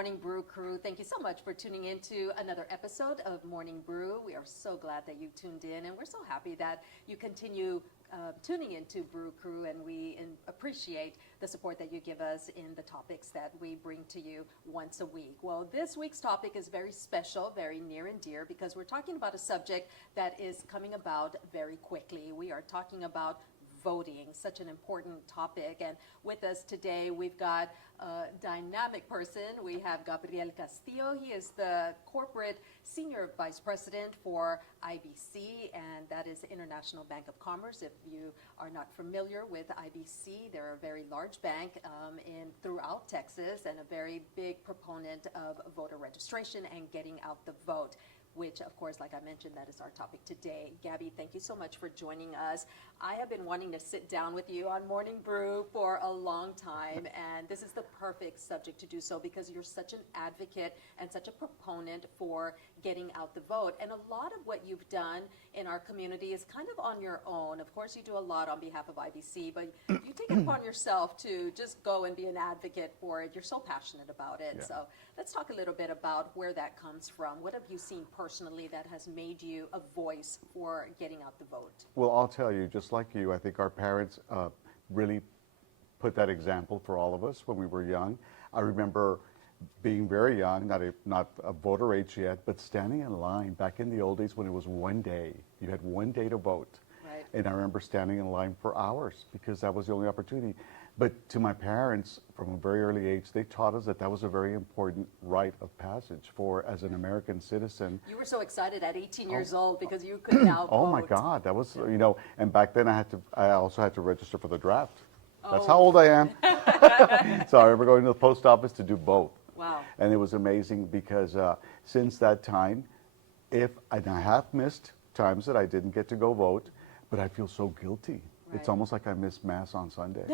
Morning Brew crew. Thank you so much for tuning in to another episode of Morning Brew. We are so glad that you tuned in, and we're so happy that you continue tuning into Brew Crew, and we appreciate the support that you give us in the topics that we bring to you once a week. Well, this week's topic is very special, very near and dear, because we're talking about a subject that is coming about very quickly. We are talking about voting, such an important topic. And with us today, we've got a dynamic person. We have Gabriel Castillo. He is the corporate senior vice president for IBC, and that is International Bank of Commerce. If you are not familiar with IBC, they're a very large bank throughout Texas and a very big proponent of voter registration and getting out the vote, which, of course, like I mentioned, that is our topic today. Gabby, thank you so much for joining us. I have been wanting to sit down with you on Morning Brew for a long time, and this is the perfect subject to do so because you're such an advocate and such a proponent for getting out the vote. And a lot of what you've done in our community is kind of on your own. Of course, you do a lot on behalf of IBC, but you take it upon yourself to just go and be an advocate for it. You're so passionate about it. Yeah. So let's talk a little bit about where that comes from. What have you seen personally that has made you a voice for getting out the vote? Well, I'll tell you, just like you, I think our parents really put that example for all of us when we were young. I remember being very young, not a voter age yet, but standing in line back in the old days when it was one day. You had one day to vote. Right. And I remember standing in line for hours because that was the only opportunity. But to my parents, from a very early age, they taught us that that was a very important rite of passage for, as an American citizen. You were so excited at 18 years old because you could now vote. Oh my God, that was, you know, and back then I also had to register for the draft. That's how old I am. So I remember going to the post office to do both. Wow. And it was amazing because since that time, and I have missed times that I didn't get to go vote, but I feel so guilty. Right. It's almost like I missed Mass on Sunday.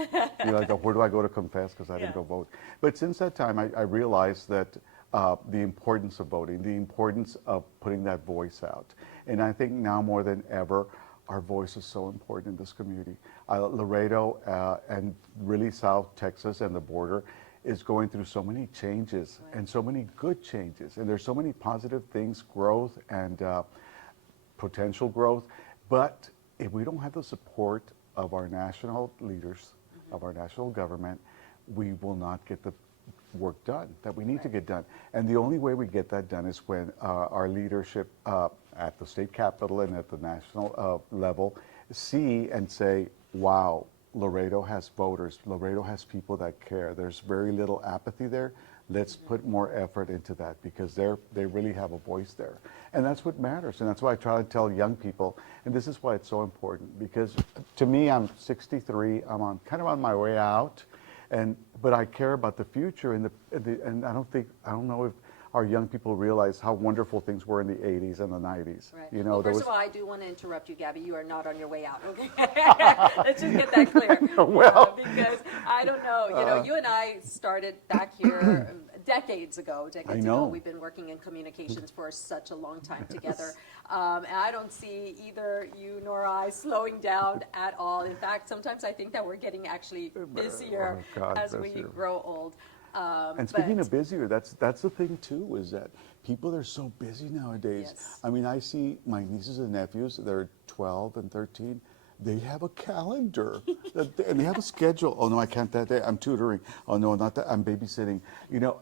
You know, like, where do I go to confess because I didn't go vote? But since that time, I realized that the importance of voting, the importance of putting that voice out. And I think now more than ever, our voice is so important in this community. Laredo and really South Texas and the border is going through so many changes and so many good changes. And there's so many positive things, growth and potential growth. But if we don't have the support of our national leaders, of our national government, we will not get the work done that we need to get done. And the only way we get that done is when our leadership at the state capitol and at the national level see and say, wow, Laredo has voters. Laredo has people that care. There's very little apathy there. Let's put more effort into that because they really have a voice there. And that's what matters. And that's why I try to tell young people, and this is why it's so important, because to me, I'm 63. I'm kind of on my way out. But I care about the future, and I don't know if our young people realize how wonderful things were in the 80s and the 90s. Right. You know, well, first of all, I do want to interrupt you, Gabby. You are not on your way out, okay? Let's just get that clear. Well, because I don't know, you know, you and I started back here decades ago. We've been working in communications for such a long time together. And I don't see either you nor I slowing down at all. In fact, sometimes I think that we're getting actually busier as we grow old. And speaking of busier, that's the thing too, is that people are so busy nowadays. Yes. I mean, I see my nieces and nephews, they're 12 and 13. They have a calendar and they have a schedule. Oh no, I can't that day. I'm tutoring. Oh no, not that. I'm babysitting. You know,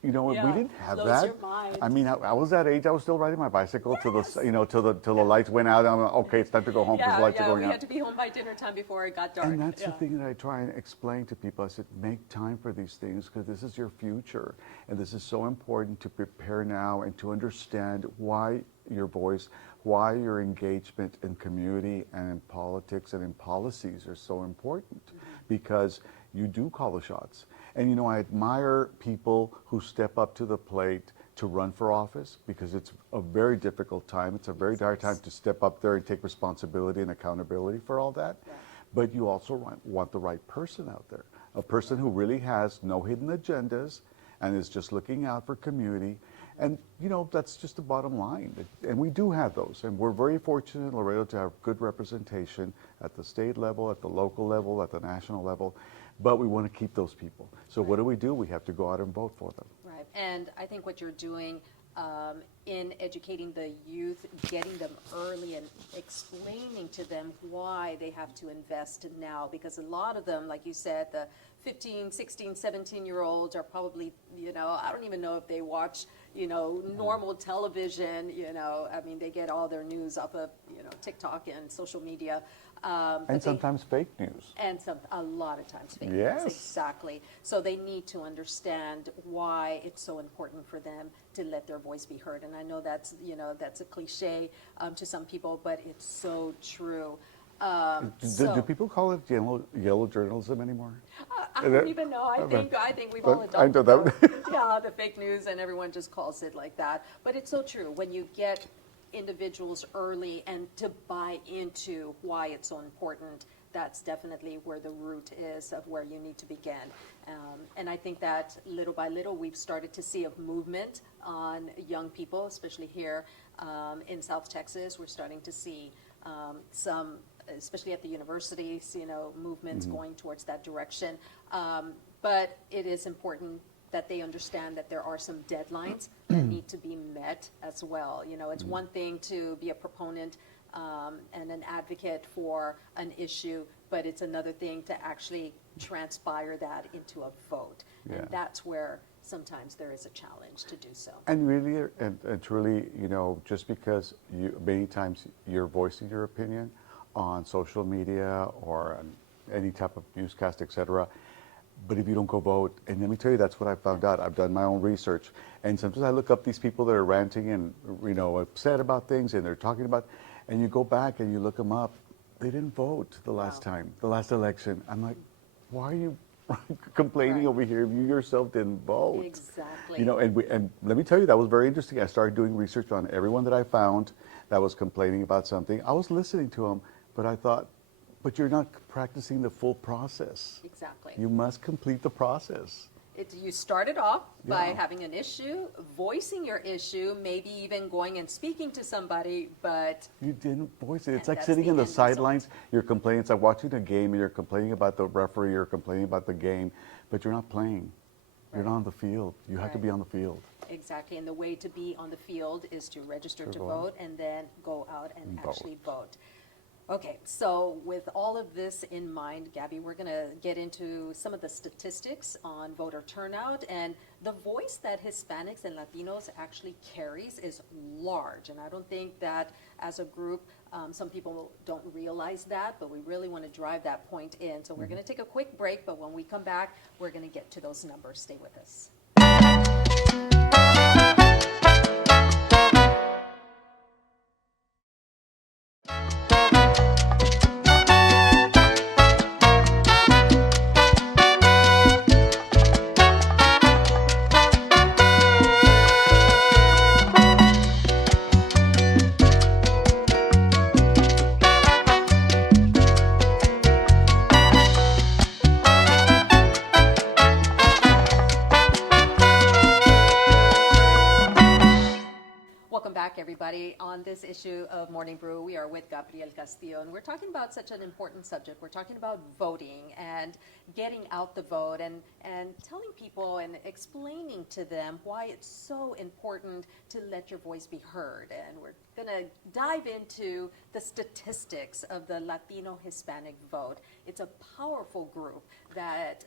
we didn't have blows that. Your mind. I mean, I was that age. I was still riding my bicycle till the lights went out. I'm like, okay, it's time to go home because the lights are going out. We had to be home by dinner time before it got dark. And that's the thing that I try and explain to people. I said, make time for these things because this is your future, and this is so important to prepare now and to understand why your voice, why your engagement in community and in politics and in policies are so important, because you do call the shots. And, you know, I admire people who step up to the plate to run for office because it's a very difficult time. It's a very hard time to step up there and take responsibility and accountability for all that. Yeah. But you also want the right person out there, a person who really has no hidden agendas and is just looking out for community. And, you know, that's just the bottom line. And we do have those. And we're very fortunate in Laredo to have good representation at the state level, at the local level, at the national level. but we want to keep those people. So what do? We have to go out and vote for them. Right. And I think what you're doing in educating the youth, getting them early and explaining to them why they have to invest now, because a lot of them, like you said, the 15, 16, 17-year-olds are probably, I don't even know if they watch, normal television, I mean, they get all their news off of, TikTok and social media. And sometimes fake news. And a lot of times fake Yes. news, exactly. So they need to understand why it's so important for them to let their voice be heard. And I know that's a cliche to some people, but it's so true. Do people call it yellow journalism anymore? I don't even know. I think we've all I know adopted that. the fake news, and everyone just calls it like that. But it's so true. When you get individuals early and to buy into why it's so important, that's definitely where the root is of where you need to begin. And I think that little by little we've started to see a movement on young people, especially here in South Texas. We're starting to see some, especially at the universities, movements going towards that direction. But it is important that they understand that there are some deadlines that need to be met as well. It's one thing to be a proponent and an advocate for an issue, but it's another thing to actually transpire that into a vote. Yeah. And that's where sometimes there is a challenge to do so. And really, and truly, just because many times you're voicing your opinion on social media or on any type of newscast, etc., but if you don't go vote, and let me tell you, that's what I found out. I've done my own research, and sometimes I look up these people that are ranting and upset about things, and they're talking about, and you go back and you look them up. They didn't vote the last time, the last election. I'm like, why are you complaining over here if you yourself didn't vote? Exactly. And let me tell you, that was very interesting. I started doing research on everyone that I found that was complaining about something. I was listening to them, but I thought, but you're not practicing the full process. Exactly. You must complete the process. You started off by Yeah. having an issue, voicing your issue, maybe even going and speaking to somebody, but You didn't voice it. It's And like that's sitting the in the end result. sidelines. You're complaining. It's like watching a game and you're complaining about the referee. You're complaining about the game, but you're not playing. You're Right. not on the field. You have to Right. be on the field. exactly. And the way to be on the field is to register To to vote. vote and then go out and Vote. actually vote. Okay, so with all of this in mind, Gabby, we're going to get into some of the statistics on voter turnout, and the voice that Hispanics and Latinos actually carries is large, and I don't think that as a group, some people don't realize that, but we really want to drive that point in. So we're going to take a quick break, but when we come back, we're going to get to those numbers. Stay with us. Welcome back, everybody. On this issue of Morning Brew, we are with Gabriel Castillo, and we're talking about such an important subject. We're talking about voting and getting out the vote and telling people and explaining to them why it's so important to let your voice be heard. And we're going to dive into the statistics of the Latino Hispanic vote. It's a powerful group that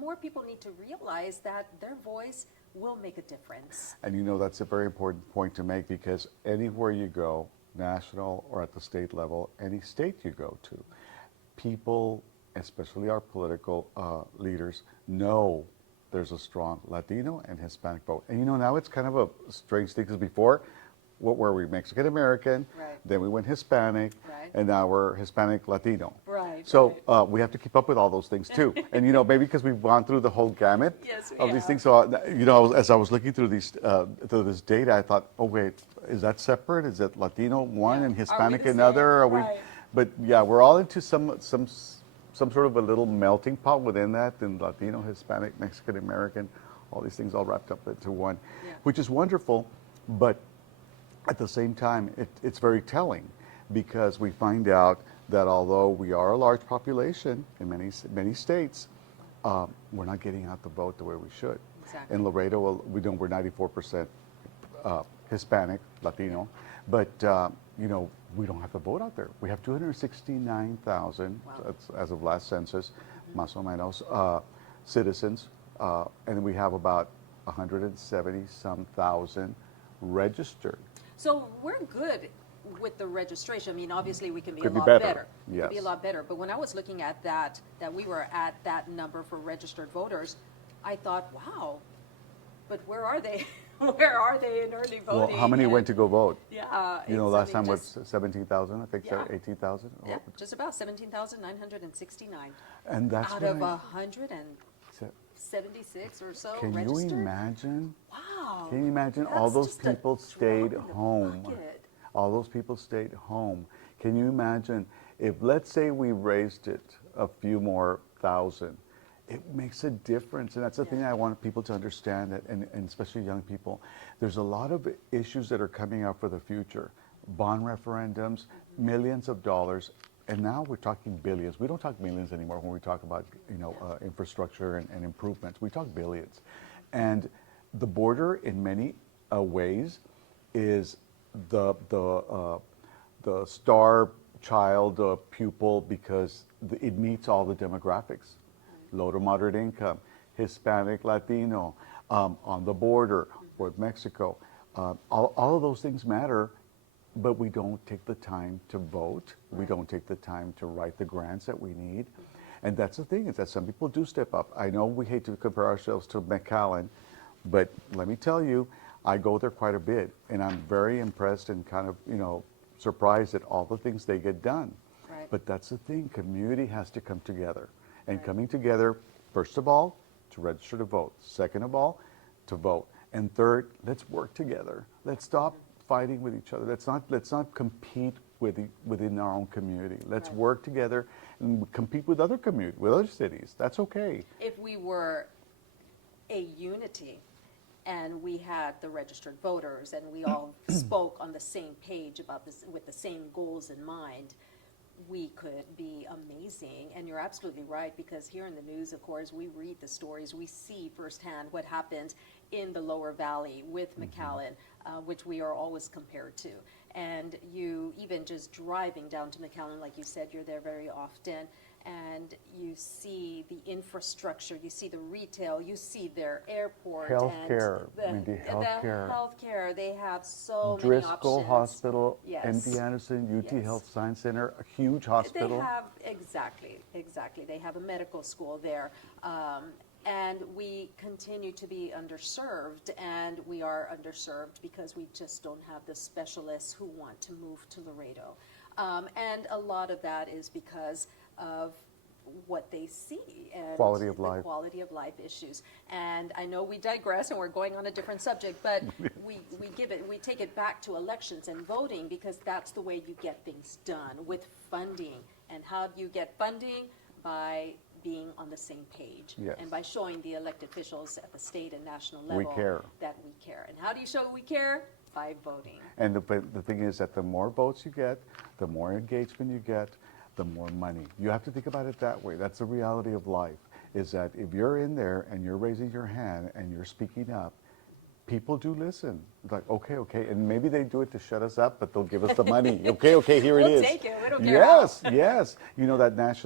more people need to realize that their voice will make a difference. And that's a very important point to make, because anywhere you go, national or at the state level, any state you go to, people, especially our political leaders, know there's a strong Latino and Hispanic vote. And now it's kind of a strange thing, because before, what were we? Mexican American, Right. then we went Hispanic, Right. and now we're Hispanic Latino. Right, So right. we have to keep up with all those things too. And maybe because we've gone through the whole gamut Yes, we of these have. things. So as I was looking through through this data, I thought, oh wait, is that separate? Is it Latino one Yeah. and Are we Hispanic the another? same? Right. But yeah, we're all into some sort of a little melting pot within that, and Latino, Hispanic, Mexican American, all these things all wrapped up into one, Yeah. which is wonderful. But at the same time, it's very telling, because we find out that although we are a large population in many states, we're not getting out the vote the way we should. Exactly. In Laredo, we know we're 94% Hispanic, Latino, but we don't have the vote out there. We have 269,000, Wow. that's as of last census, más o menos, citizens, and then we have about 170-some thousand registered. So we're good with the registration. I mean, obviously we can be Could a be lot better. better. We could be a Yes. lot better. But when I was looking at that we were at that number for registered voters, I thought, wow, but where are they? Where are they in early voting? Well, how many went to go vote? Yeah. Last time was 17,000, I think, Yeah. 18,000. Yeah, just about 17,969 And that's out what of I- 176 or so Can registered. you imagine? Wow. Can you imagine all That's those just a people drop stayed in the home? bucket. All those people stayed home. Can you imagine if, let's say, we raised it a few more thousand? It makes a difference, and that's the thing I want people to understand, that, and especially young people. There's a lot of issues that are coming up for the future. Bond referendums, millions of dollars, and now we're talking billions. We don't talk millions anymore when we talk about infrastructure and improvements. We talk billions, and the border, in many ways, is the star child pupil because it meets all the demographics. Low to moderate income, Hispanic, Latino, on the border with Mexico. All of those things matter, but we don't take the time to vote. We don't take the time to write the grants that we need. And that's the thing, is that some people do step up. I know we hate to compare ourselves to McAllen, but let me tell you, I go there quite a bit, and I'm very impressed and kind of, surprised at all the things they get done. Right. But that's the thing, community has to come together. And Right. coming together, first of all, to register to vote. Second of all, to vote. And third, let's work together. Let's stop fighting with each other. Let's not compete within our own community. Let's Right. work together and compete with other with other cities. That's okay. If we were a unity and we had the registered voters and we all spoke on the same page about this with the same goals in mind, we could be amazing. And you're absolutely right, because here in the news, of course, we read the stories, we see firsthand what happened in the lower valley with McAllen, which we are always compared to. And you, even just driving down to McAllen, like you said, you're there very often, and you see the infrastructure, you see the retail, you see their airport. Healthcare, And the healthcare. the healthcare, they have so many Driscoll options. Hospital, Yes. MD Anderson, UT Yes. Health Science Center, a huge hospital. They have, exactly. They have a medical school there. And we continue to be underserved, and we are underserved because we just don't have the specialists who want to move to Laredo. And a lot of that is because of what they see and Quality of the life. quality of life issues. And I know we digress and we're going on a different subject, but we take it back to elections and voting, because that's the way you get things done, with funding. And how do you get funding? By being on the same page. Yes. And by showing the elected officials at the state and national We level care. that we care. And how do you show we care? By voting. And the thing is that the more votes you get, the more engagement you get, the more money. You have to think about it that way. That's the reality of life, is that if you're in there and you're raising your hand and you're speaking up, people do listen. It's like, okay, and maybe they do it to shut us up, but they'll give us the money. Okay, here it We'll is. take it. We don't care how. Yes. You know, that that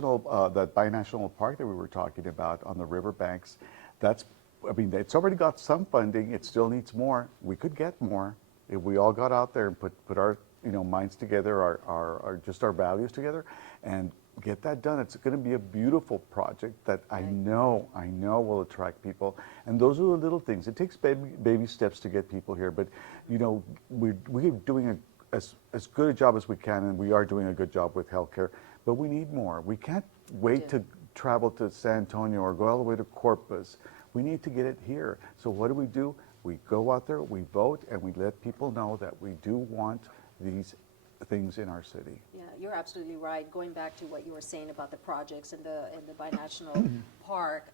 binational park that we were talking about on the riverbanks, it's already got some funding. It still needs more. We could get more if we all got out there and put our minds together, our values together, and get that done. It's going to be a beautiful project that I know will attract people. And those are the little things. It takes baby steps to get people here, but we're doing as good a job as we can, and we are doing a good job with healthcare, but we need more. We can't wait to travel to San Antonio or go all the way to Corpus. We need to get it here. So what do? We go out there, we vote, and we let people know that we do want these things in our city. Yeah, you're absolutely right. Going back to what you were saying about the projects and the binational park,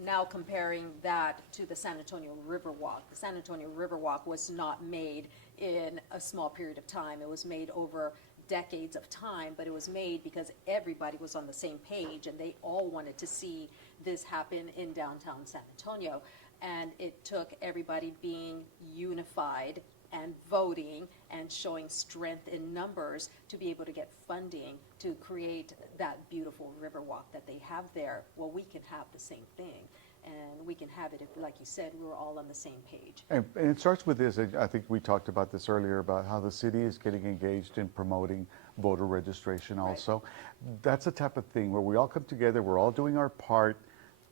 now comparing that to the San Antonio Riverwalk. The San Antonio Riverwalk was not made in a small period of time. It was made over decades of time, but it was made because everybody was on the same page and they all wanted to see this happen in downtown San Antonio. And it took everybody being unified and voting and showing strength in numbers to be able to get funding to create that beautiful riverwalk that they have there. Well, we can have the same thing. And we can have it if, like you said, we were all on the same page. And it starts with this. I think we talked about this earlier about how the city is getting engaged in promoting voter registration also. Right. That's the type of thing where we all come together, we're all doing our part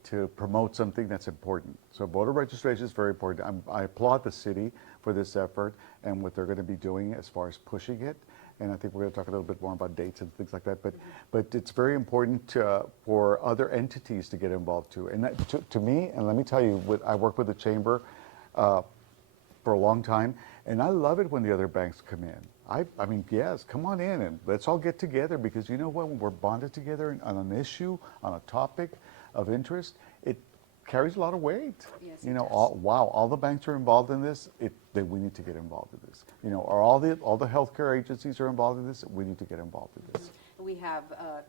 to promote something that's important. So voter registration is very important. I applaud the city for this effort and what they're going to be doing as far as pushing it. And I think we're going to talk a little bit more about dates and things like that. But it's very important for other entities to get involved too. And that, to me, and let me tell you, I work with the chamber for a long time, and I love it when the other banks come in. I mean, yes, come on in and let's all get together, because you know what? When we're bonded together on an issue, on a topic of interest, it carries a lot of weight. Yes, you know, all the banks are involved in this. Then we need to get involved in this. You know, or all the healthcare agencies are involved in this. We need to get involved in this. We have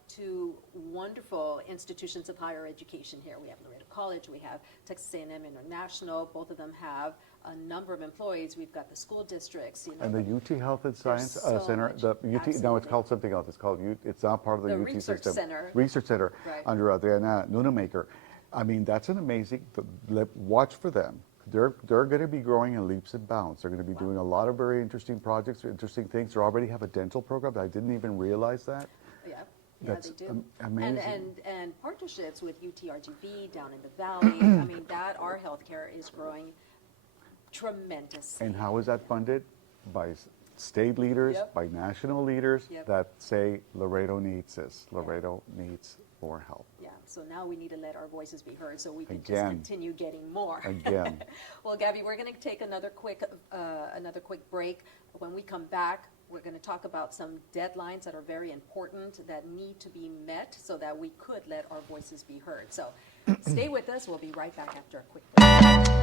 two wonderful institutions of higher education here. We have Laredo College. We have Texas A&M International. Both of them have a number of employees. We've got the school districts. You know, and the UT Health and Science so Center. The UT. Absolutely. No, it's called something else. It's called It's not part of the UT Research system. Center. Research Center. Right. Under Adriana Nunemaker. I mean, that's an amazing. Watch for them. They're going to be growing in leaps and bounds. They're going to be doing a lot of very interesting projects, interesting things. They already have a dental program. I didn't even realize that. Yeah, That's they do. amazing. And partnerships with UTRGV down in the valley. I mean, that our healthcare is growing tremendously. And how is that funded? By state leaders, Yep. by national leaders Yep. that say Laredo needs this. Laredo needs more help. Yeah, so now we need to let our voices be heard so we can Again. just continue getting more. Again. Well, Gabby, we're going to take another quick break. When we come back, we're going to talk about some deadlines that are very important that need to be met so that we could let our voices be heard. So stay with us. We'll be right back after a quick break.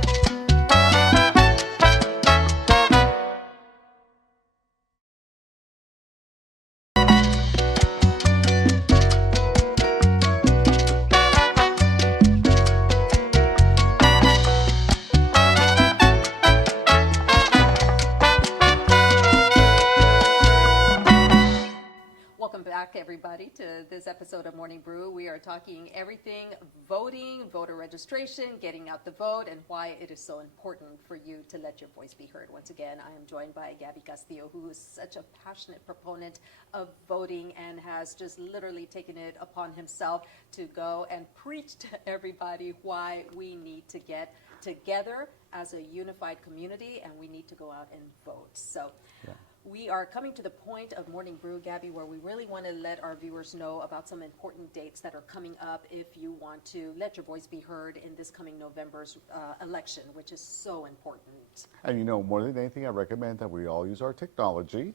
Welcome back, everybody, to this episode of Morning Brew. We are talking everything voting, voter registration, getting out the vote, and why it is so important for you to let your voice be heard. Once again, I am joined by Gabriel Castillo, who is such a passionate proponent of voting and has just literally taken it upon himself to go and preach to everybody why we need to get together as a unified community and we need to go out and vote. So. Yeah. We are coming to the point of Morning Brew, Gabby, where we really want to let our viewers know about some important dates that are coming up if you want to let your voice be heard in this coming November's election, which is so important. And you know, more than anything, I recommend that we all use our technology,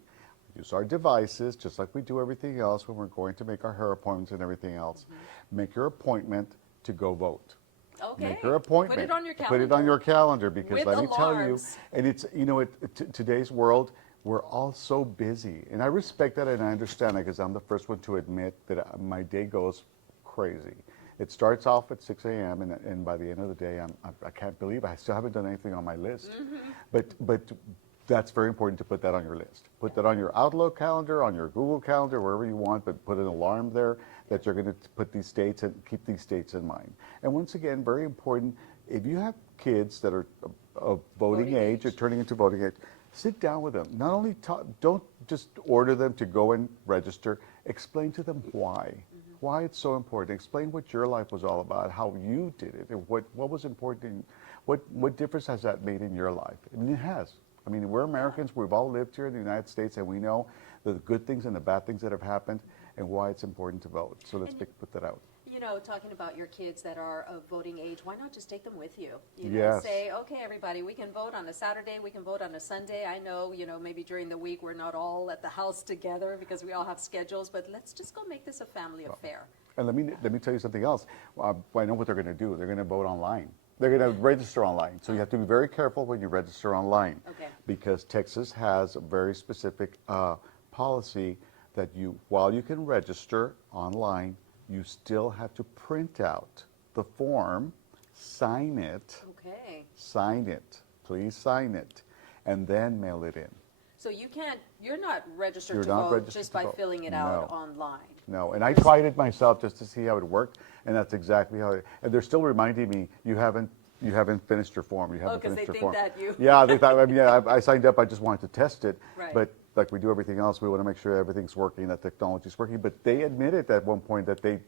use our devices, just like we do everything else when we're going to make our hair appointments and everything else. Mm-hmm. Make your appointment to go vote. Okay. Make your appointment. Put it on your calendar. Put it on your calendar, because With let me tell you, alarms. and it's, you know, today's world, we're all so busy. And I respect that and I understand that, because I'm the first one to admit that my day goes crazy. It starts off at 6 a.m. and by the end of the day, I can't believe I still haven't done anything on my list. Mm-hmm. But that's very important to put that on your list. Put that on your Outlook calendar, on your Google calendar, wherever you want, but put an alarm there that you're going to put these dates and keep these dates in mind. And once again, very important, if you have kids that are of voting age or turning into voting age, sit down with them. Not only don't just order them to go and register, explain to them why. Mm-hmm. Why it's so important. Explain what your life was all about, how you did it, and what was important, what difference has that made in your life? I mean, it has. I mean, we're Americans, we've all lived here in the United States, and we know the good things and the bad things that have happened and why it's important to vote. So let's put that out. You know, talking about your kids that are of voting age, why not just take them with you? You know, yes. Say, okay, everybody, we can vote on a Saturday, we can vote on a Sunday. I know, you know, maybe during the week we're not all at the house together because we all have schedules, but let's just go make this a family affair. And let me tell you something else. I know what they're going to do. They're going to vote online. They're going to register online. So you have to be very careful when you register online. Okay. Because Texas has a very specific policy that while you can register online, you still have to print out the form, sign it, please sign it, and then mail it in. So you're not registered You're to not vote registered just to by vote. filling it No. out online. No, and I tried it myself just to see how it worked, and that's exactly how and they're still reminding me, you haven't finished your form, you haven't because finished they your think form. that you... Yeah, they thought, I mean, yeah, I signed up, I just wanted to test it, Right. but like we do everything else, we want to make sure everything's working, that technology's working, but they admitted at one point that they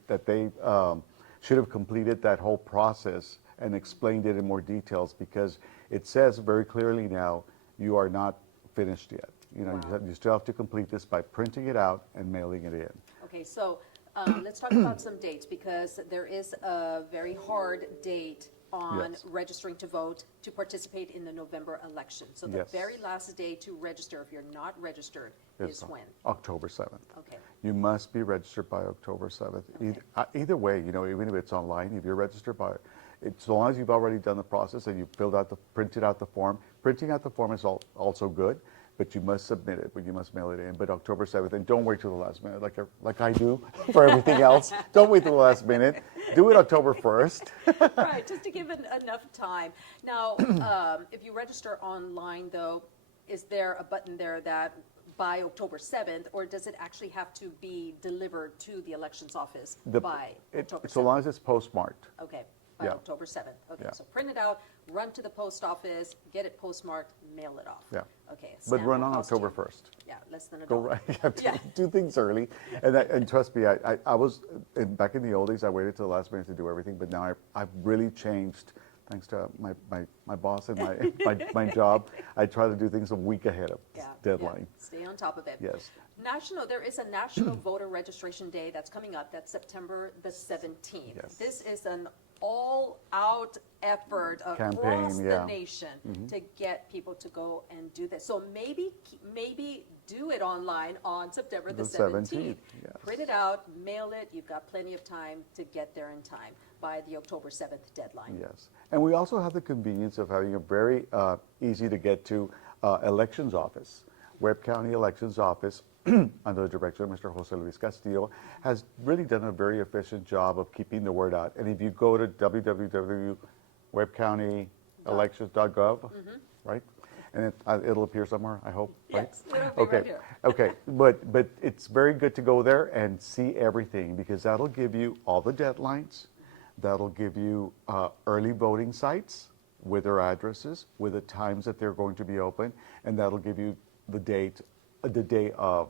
should have completed that whole process and explained it in more details, because it says very clearly now, you are not finished yet. You know, Wow. you still have to complete this by printing it out and mailing it in. Okay, so let's talk about some dates, because there is a very hard date on Yes. registering to vote to participate in the November election. So the Yes. very last day to register, if you're not registered, is when? October 7th. Okay. You must be registered by October 7th. Okay. Either way, you know, even if it's online, if you're registered by, as long as you've already done the process and you printed out the form, printing out the form is also good, but you must submit it, but you must mail it in. But October 7th, and don't wait till the last minute like I do for everything else. Don't wait till the last minute. Do it October 1st. Right, just to give it enough time. Now, if you register online, though, is there a button there that by October 7th, or does it actually have to be delivered to the elections office by October 7th? So long as it's postmarked. Okay, by Yeah. October 7th. Okay, Yeah. so print it out, run to the post office, get it postmarked, mail it off. Yeah. Okay. But stamp run will on cost October you- 1st. Yeah, less than a Go dollar. right. You have to Yeah. do things early, and trust me, I was back in the old days. I waited till the last minute to do everything, but now I've really changed, thanks to my boss and my job. I try to do things a week ahead of Yeah, deadline. yeah. Stay on top of it. Yes. There is a National Voter Registration Day that's coming up. That's September the 17th. Yes. This is an all-out effort across Campaign, the yeah. nation to get people to go and do this. So maybe do it online on September the 17th. Yes. Print it out, mail it. You've got plenty of time to get there in time by the October 7th deadline. Yes, and we also have the convenience of having a very easy to get to elections office. Webb County Elections Office, under the direction of Mr. Jose Luis Castillo, has really done a very efficient job of keeping the word out. And if you go to www.webbcountyelections.gov, right? And it'll appear somewhere, I hope, right? Yes, it'll be Okay, right here. okay, but it's very good to go there and see everything, because that'll give you all the deadlines, that'll give you early voting sites with their addresses, with the times that they're going to be open, and that'll give you the day of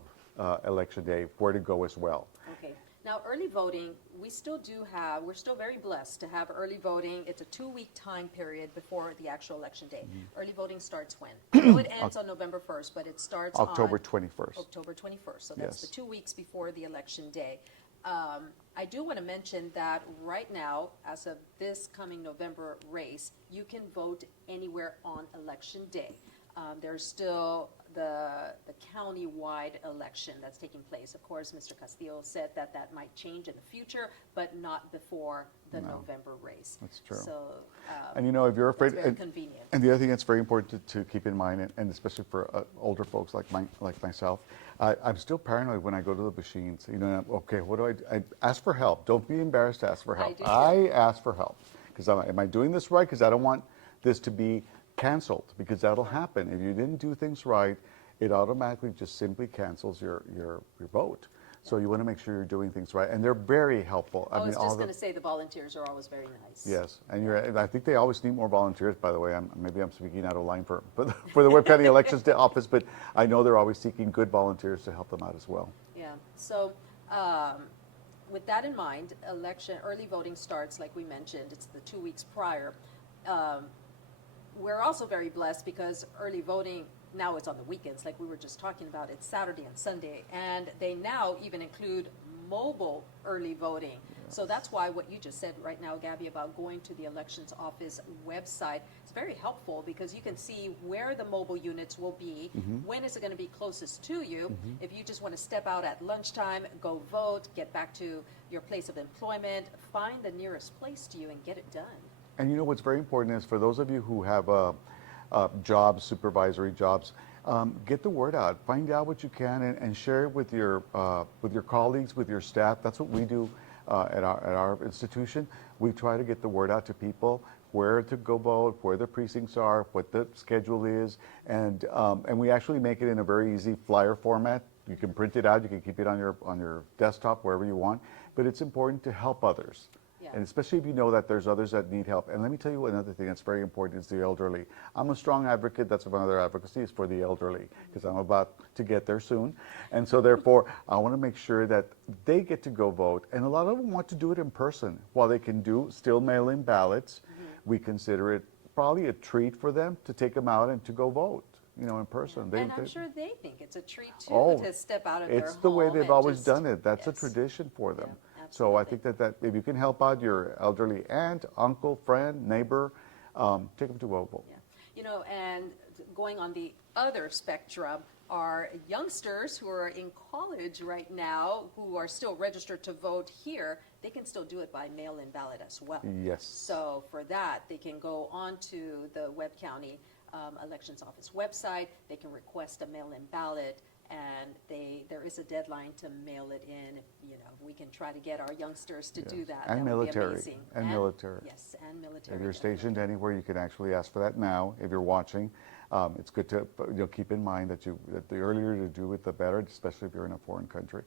election day, where to go as well. Okay. Now, early voting, we're still very blessed to have early voting. It's a 2-week time period before the actual election day. Early voting starts when? I know it ends on November 1st, but it starts October on 21st. October 21st. So that's Yes. the 2 weeks before the election day. I do want to mention that right now, as of this coming November race, you can vote anywhere on election day. There's still the county-wide election that's taking place. Of course, Mr. Castillo said that might change in the future, but not before the November race. That's true. So, And you know, if you're afraid, it's very convenient. and the other thing that's very important to keep in mind, and especially for older folks like myself, I'm still paranoid when I go to the machines. You know, okay, what do I ask for help? Don't be embarrassed to ask for help. do too. I ask for help, because am I doing this right? Because I don't want this to be canceled, because that'll happen. If you didn't do things right, it automatically just simply cancels your vote. So you want to make sure you're doing things right, and they're very helpful. I was just going to say the volunteers are always very nice. Yes, and I think they always need more volunteers, by the way. Maybe I'm speaking out of line for the Webb County Elections Office, but I know they're always seeking good volunteers to help them out as well. Yeah, so with that in mind, early voting starts, like we mentioned, it's the 2 weeks prior. We're also very blessed because early voting, now it's on the weekends, like we were just talking about. It's Saturday and Sunday, and they now even include mobile early voting. Yes. So that's why what you just said right now, Gabby, about going to the elections office website, it's very helpful, because you can see where the mobile units will be, when is it going to be closest to you. If you just want to step out at lunchtime, go vote, get back to your place of employment, find the nearest place to you and get it done. And you know what's very important is for those of you who have jobs, supervisory jobs, Get the word out. Find out what you can and share it with your colleagues, with your staff. That's what we do at our institution. We try to get the word out to people where to go vote, where the precincts are, what the schedule is, and we actually make it in a very easy flyer format. You can print it out. You can keep it on your desktop wherever you want. But it's important to help others. Yeah. And especially if you know that there's others that need help. And let me tell you another thing that's very important is the elderly. I'm a strong advocate. That's another advocacy is for the elderly because I'm about to get there soon. And so therefore, I want to make sure that they get to go vote. And a lot of them want to do it in person. While they can still mail in ballots, we consider it probably a treat for them to take them out and to go vote, in person. And I'm sure they think it's a treat too to step out of their home. It's the way they've and always just, done it. That's a yes. tradition for them. Yeah, so I absolutely. think that if you can help out your elderly aunt, uncle, friend, neighbor, take them to vote. Yeah. And going on the other spectrum are youngsters who are in college right now who are still registered to vote here. They can still do it by mail-in ballot as well. Yes. So for that, they can go onto the Webb County Elections Office website. They can request a mail-in ballot, and there is a deadline to mail it in. We can try to get our youngsters to do that. And that military. would be amazing. And military. Yes, and military. If you're stationed anywhere, you can actually ask for that now. If you're watching, it's good to keep in mind that the earlier you do it, the better, especially if you're in a foreign country.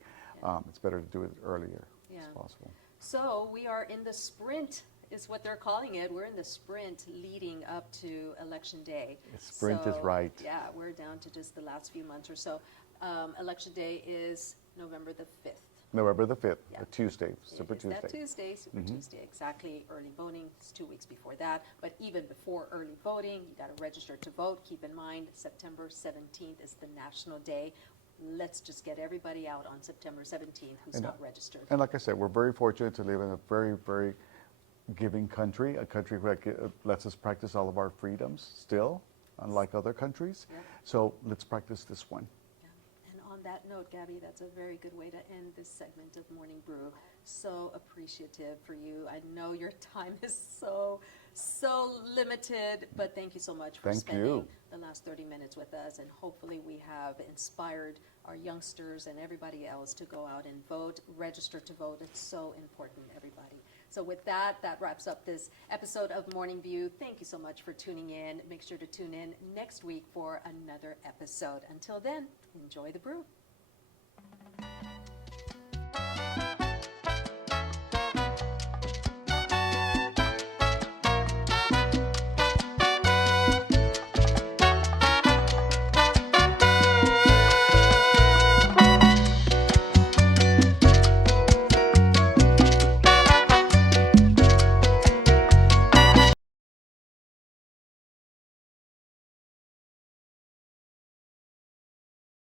It's better to do it earlier as possible. So we are in the sprint, is what they're calling it. We're in the sprint leading up to Election Day. Sprint is right. Yeah, we're down to just the last few months or so. Election Day is November the 5th. November the 5th, Yeah. a Tuesday, Super It is Tuesday. that Tuesday, Super Tuesday, exactly. Early voting is 2 weeks before that. But even before early voting, you got to register to vote. Keep in mind, September 17th is the National Day. Let's just get everybody out on September 17th who's not registered. And like I said, we're very fortunate to live in a very, very giving country, a country that lets us practice all of our freedoms still, unlike other countries. Yeah. So let's practice this one. Yeah. And on that note, Gabby, that's a very good way to end this segment of Morning Brew. So appreciative for you. I know your time is so limited, but thank you so much for spending the last 30 minutes with us. And hopefully we have inspired our youngsters and everybody else to go out and vote, register to vote. It's so important, everybody. So with that wraps up this episode of Morning View. Thank you so much for tuning in. Make sure to tune in next week for another episode. Until then, enjoy the brew.